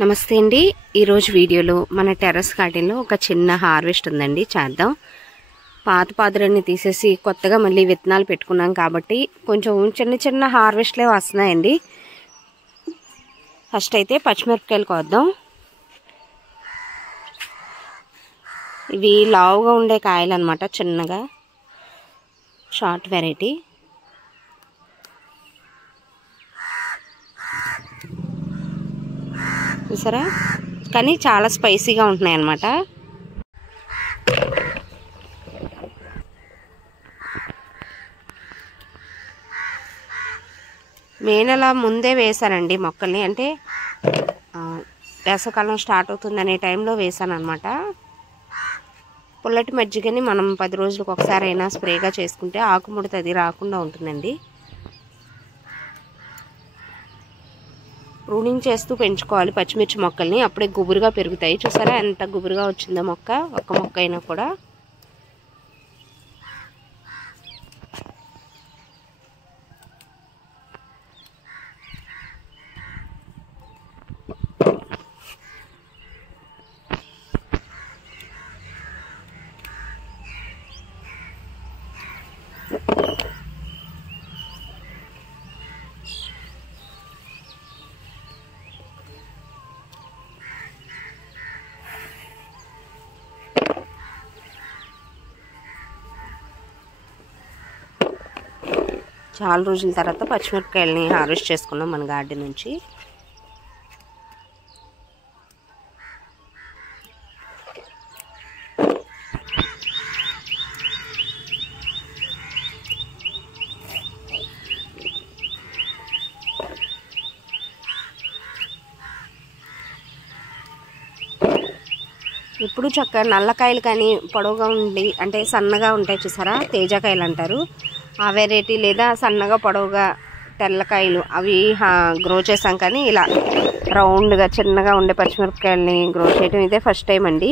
నమస్తే అండి. ఈరోజు వీడియోలో మన టెర్రస్ గార్డెన్లో ఒక చిన్న హార్వెస్ట్ ఉందండి, చేద్దాం. పాత పాదులన్నీ తీసేసి కొత్తగా మళ్ళీ విత్తనాలు పెట్టుకున్నాం కాబట్టి కొంచెం చిన్న చిన్న హార్వెస్ట్లే వస్తున్నాయండి. ఫస్ట్ అయితే పచ్చిమిరపకాయలు కోద్దాం. ఇవి లావుగా ఉండే కాయలు అన్నమాట, చిన్నగా షార్ట్ వెరైటీ. చూసారా, కానీ చాలా స్పైసీగా ఉంటున్నాయి అన్నమాట. మే నెల ముందే వేసానండి మొక్కల్ని, అంటే వేసవకాలం స్టార్ట్ అవుతుందనే టైంలో వేసాను అనమాట. పుల్లటి మజ్జిగని మనం 10 రోజులకు ఒకసారి అయినా స్ప్రేగా చేసుకుంటే ఆకుముడత అది రాకుండా ఉంటుందండి. ప్రూనింగ్ చేస్తూ పెంచుకోవాలి పచ్చిమిర్చి మొక్కల్ని, అప్పుడే గుబురుగా పెరుగుతాయి. చూసారా ఎంత గుబురుగా వచ్చిందో మొక్క, ఒక్క మొక్క అయినా కూడా. చాలా రోజుల తర్వాత పచ్చిమిరపకాయలని హార్వెస్ట్ చేసుకున్నాం మన గార్డెన్ నుంచి. ఇప్పుడు చక్కగా నల్లకాయలు కానీ పొడవుగా ఉండి అంటే సన్నగా ఉంటాయి చూసారా, తేజకాయలు అంటారు ఆ వెరైటీ, లేదా సన్నగా పొడవుగా తెల్లకాయలు, అవి గ్రో చేసాం. కానీ ఇలా రౌండ్గా చిన్నగా ఉండే పచ్చిమిరపకాయలని గ్రో చేయడం ఇదే ఫస్ట్ టైం అండి.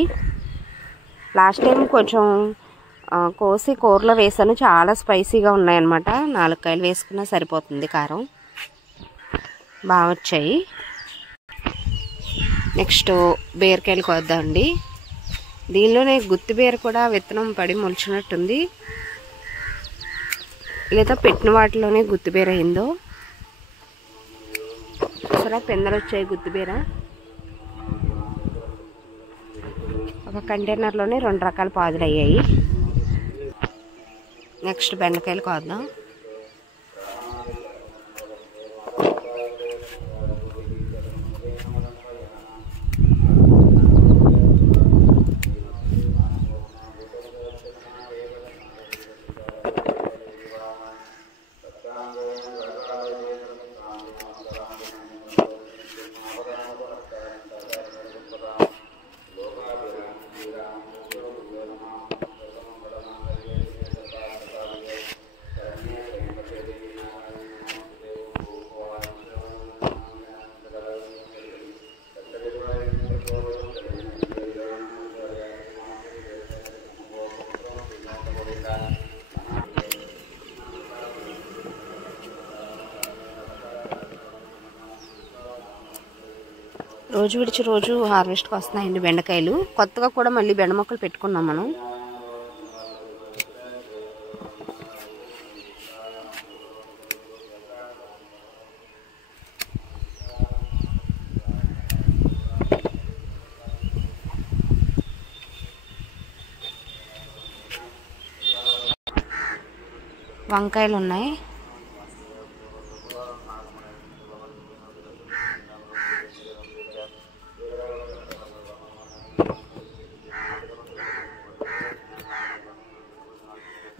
లాస్ట్ టైం కొంచెం కోసి కూరలో వేసాను, చాలా స్పైసీగా ఉన్నాయన్నమాట. 4 కాయలు వేసుకున్నా సరిపోతుంది కారం, బాగా వచ్చాయి. నెక్స్ట్ బీరకాయలు కోద్దామండి. దీనిలోనే గుత్తి బీర కూడా విత్తనం పడి మొలిచినట్టుంది, లేదా పెట్టిన వాటిలోనే గుత్తి బీర అయిందో. సరే పిందెలు వచ్చాయి గుత్తి బీర. ఒక కంటైనర్లోనే 2 రకాల పాదులు అయ్యాయి. నెక్స్ట్ బెండకాయలు కోద్దాం. రోజు విడిచి రోజు హార్వెస్ట్కి వస్తున్నాయండి బెండకాయలు. కొత్తగా కూడా మళ్ళీ బెండ మొక్కలు పెట్టుకున్నాం మనం. వంకాయలు ఉన్నాయి.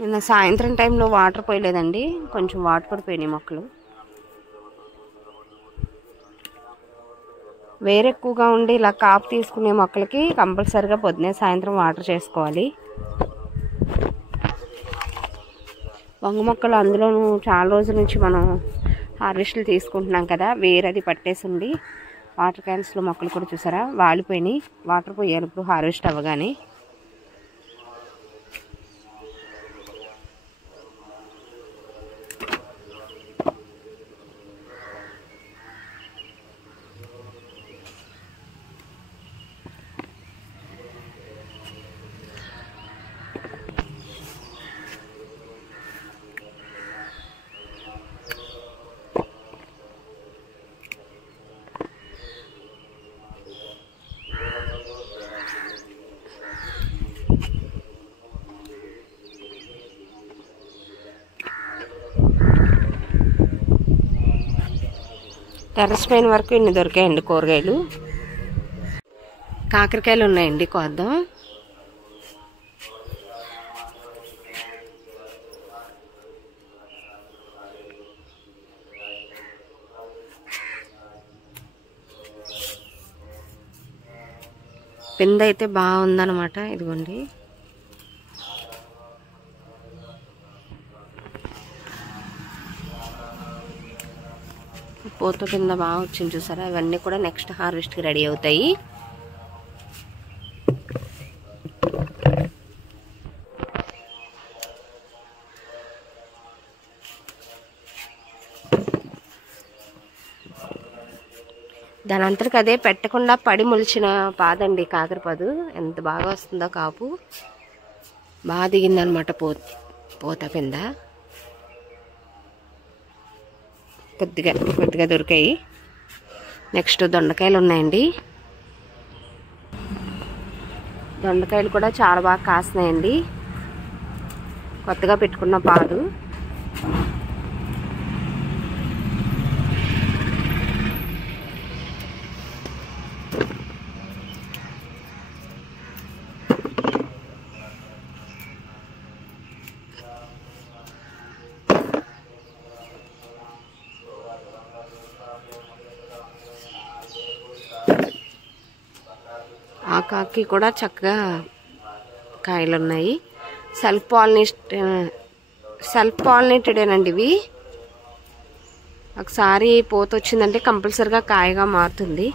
నిన్న సాయంత్రం టైంలో వాటర్ పోయలేదండి, కొంచెం వాటర్ పడిపోయినాయి మొక్కలు. వేరే ఎక్కువగా ఉండి ఇలా కాపు తీసుకునే మొక్కలకి కంపల్సరిగా పొద్దునే సాయంత్రం వాటర్ చేసుకోవాలి. వంగ మొక్కలు అందులోనూ చాలా రోజుల నుంచి మనం హార్వెస్ట్లు తీసుకుంటున్నాం కదా, వేరేది పట్టేసి ఉండి వాటర్ క్యాన్స్లో మొక్కలు కూడా చూసారా వాలిపోయినాయి. వాటర్ పోయాలి ఇప్పుడు హార్వెస్ట్ అవ్వగానే. టెర్రస్ పైన వరకు ఇన్ని దొరికాయండి కూరగాయలు. కాకరకాయలు ఉన్నాయండి, కోద్దాం. పింద అయితే బాగుందన్నమాట. ఇదిగోండి, పూత పింద బాగా వచ్చింది చూసారా. ఇవన్నీ కూడా నెక్స్ట్ హార్వెస్ట్కి రెడీ అవుతాయి. దాని అంతటికి అదే పెట్టకుండా పడి మొలిచిన పాదండి కాకరపాదు. ఎంత బాగా వస్తుందో కాపు. బాగా దిగిందనమాట పూత పింద. కొద్దిగా కొద్దిగా దొరికాయి. నెక్స్ట్ దొండకాయలు ఉన్నాయండి. దొండకాయలు కూడా చాలా బాగా కాస్తున్నాయండి. కొత్తగా పెట్టుకున్న పాదు. ఆకాకి కూడా చక్కగా కాయలు ఉన్నాయి. సెల్ఫ్ పాలినేటెడేనండి ఇవి. ఒకసారి పూత వచ్చిందంటే కంపల్సరిగా కాయగా మారుతుంది.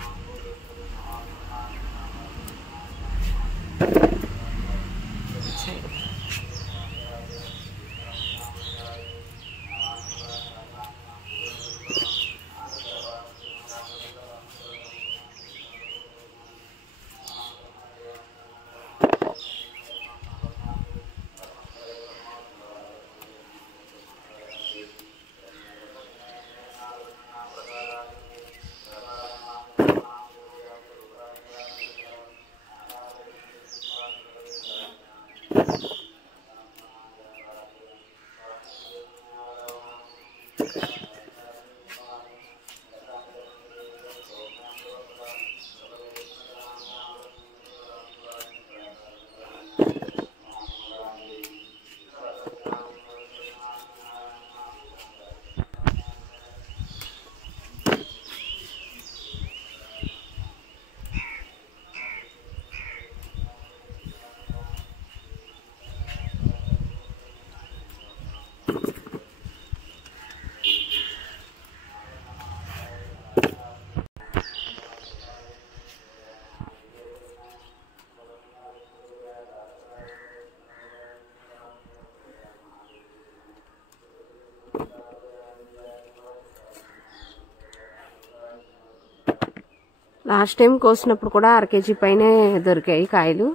లాస్ట్ టైం కోసినప్పుడు కూడా 1/2 kg పైనే దొరికాయి కాయలు.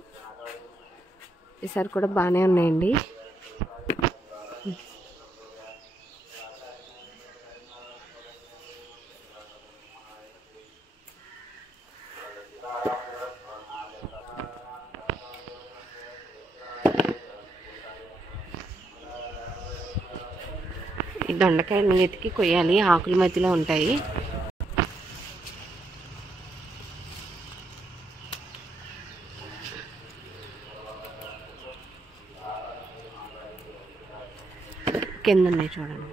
ఈసారి కూడా బాగానే ఉన్నాయండి. ఈ దొండకాయలను వెతికి కొయ్యాలి, ఆకుల మధ్యలో ఉంటాయి. కింద ఉన్నాయి చూడండి.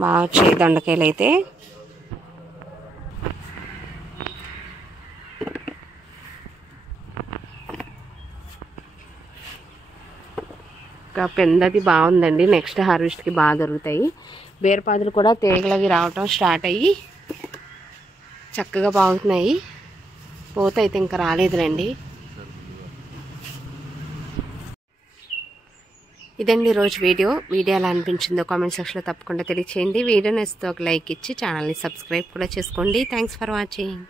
బాగా వచ్చాయి దొండకాయలు అయితే. ఇంకా పెందది బాగుందండి. నెక్స్ట్ హార్వెస్ట్కి బాగా దొరుకుతాయి. బీరపాదులు కూడా తీగలవి రావటం స్టార్ట్ అయ్యి చక్కగా బాగుతున్నాయి. పూత అయితే ఇంకా రాలేదులేండి. ఇదండి ఈరోజు వీడియో ఎలా అనిపించిందో కామెంట్ సెక్షన్లో తప్పకుండా తెలియచేయండి. వీడియో నచ్చితే ఒక లైక్ ఇచ్చి ఛానల్ని సబ్స్క్రైబ్ కూడా చేసుకోండి. Thanks for watching.